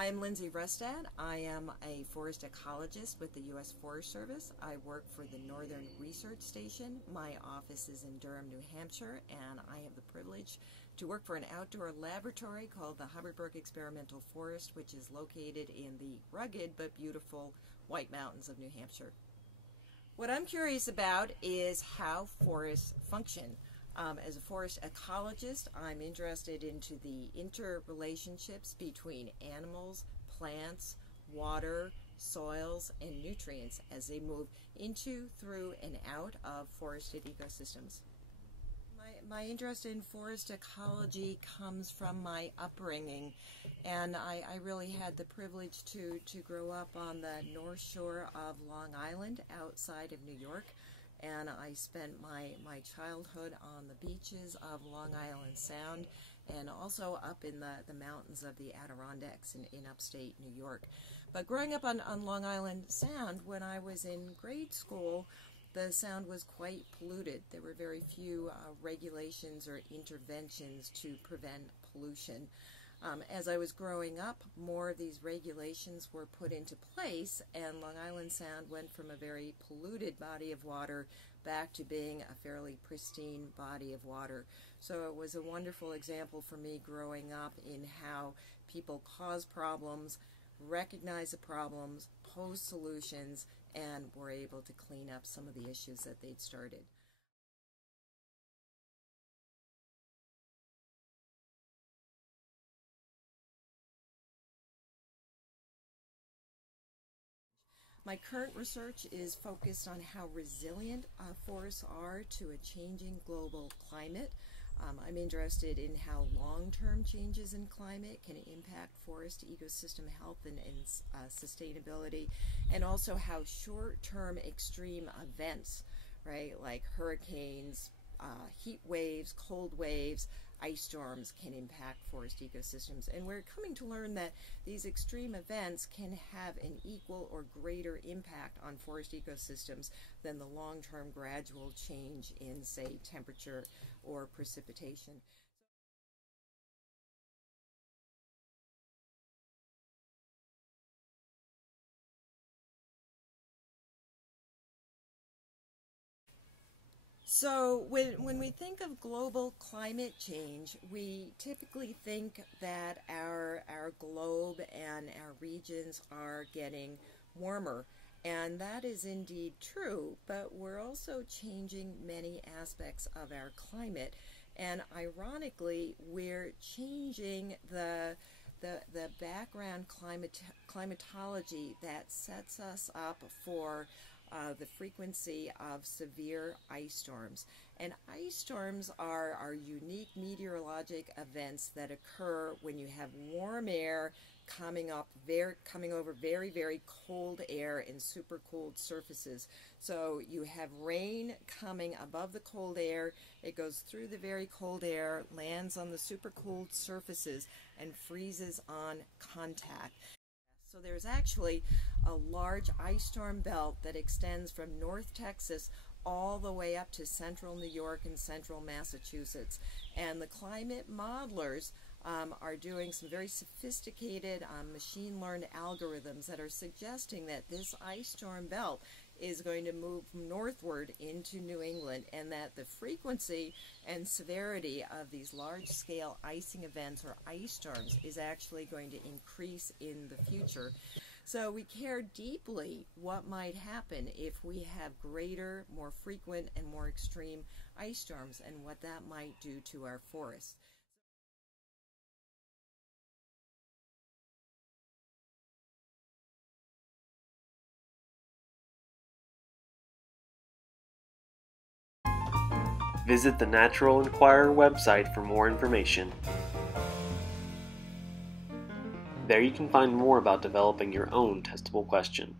I am Lindsay Rustad. I am a forest ecologist with the U.S. Forest Service. I work for the Northern Research Station. My office is in Durham, New Hampshire, and I have the privilege to work for an outdoor laboratory called the Hubbard Brook Experimental Forest, which is located in the rugged but beautiful White Mountains of New Hampshire. What I'm curious about is how forests function. As a forest ecologist, I'm interested into the interrelationships between animals, plants, water, soils, and nutrients as they move into, through, and out of forested ecosystems. My interest in forest ecology comes from my upbringing, and I really had the privilege to grow up on the North Shore of Long Island outside of New York. And I spent my childhood on the beaches of Long Island Sound and also up in the mountains of the Adirondacks in upstate New York. But growing up on Long Island Sound, when I was in grade school, the sound was quite polluted. There were very few regulations or interventions to prevent pollution. As I was growing up, more of these regulations were put into place, and Long Island Sound went from a very polluted body of water back to being a fairly pristine body of water. So it was a wonderful example for me growing up in how people cause problems, recognize the problems, pose solutions, and were able to clean up some of the issues that they'd started. My current research is focused on how resilient forests are to a changing global climate. I'm interested in how long-term changes in climate can impact forest ecosystem health and sustainability, and also how short-term extreme events, right, like hurricanes, heat waves, cold waves, ice storms can impact forest ecosystems. And we're coming to learn that these extreme events can have an equal or greater impact on forest ecosystems than the long-term gradual change in, say, temperature or precipitation. So when we think of global climate change, we typically think that our globe and our regions are getting warmer. And that is indeed true, but we're also changing many aspects of our climate. And ironically, we're changing the background climatology that sets us up for the frequency of severe ice storms. And ice storms are unique meteorologic events that occur when you have warm air coming over very, very cold air and supercooled surfaces. So you have rain coming above the cold air, it goes through the very cold air, lands on the supercooled surfaces, and freezes on contact. So there's actually a large ice storm belt that extends from North Texas all the way up to central New York and central Massachusetts. And the climate modelers are doing some very sophisticated machine-learned algorithms that are suggesting that this ice storm belt is going to move northward into New England, and that the frequency and severity of these large-scale icing events or ice storms is actually going to increase in the future. So we care deeply what might happen if we have greater, more frequent, and more extreme ice storms, and what that might do to our forests. Visit the Natural Enquirer website for more information. There you can find more about developing your own testable question.